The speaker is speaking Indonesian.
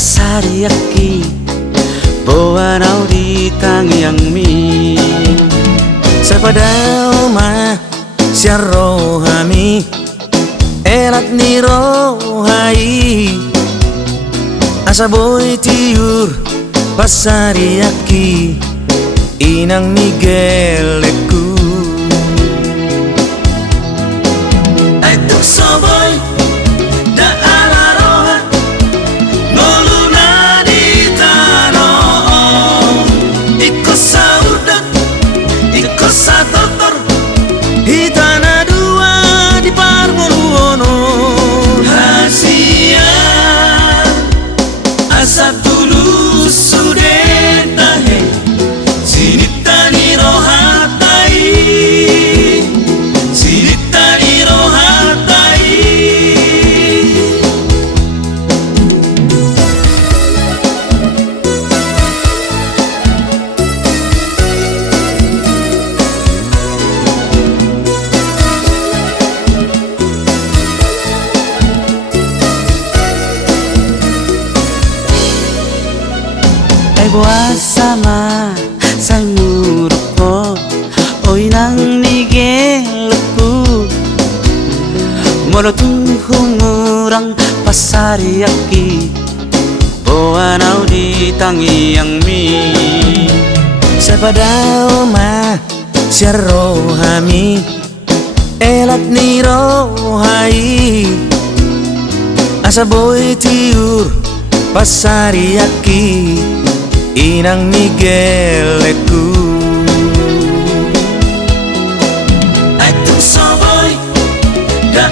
pasariaki boanau di tangiang mi sepadao ma siarrohami elat ni rohai asa boy tiur pasariaki inang migeleku aitu soboy da ala roha noluna di tanah iko saudak iko satotor hitana dua di parmoluono hasia asa tulus sudetahe sinitani rohatai sinitani rohatai buat sama say muruko oy nang nigeleku molotung humurang pasariaki boanau di tangiang mi sepadao ma siarrohami elat ni rohai asa boy tiur pasariaki inang migeleku aitu soboy da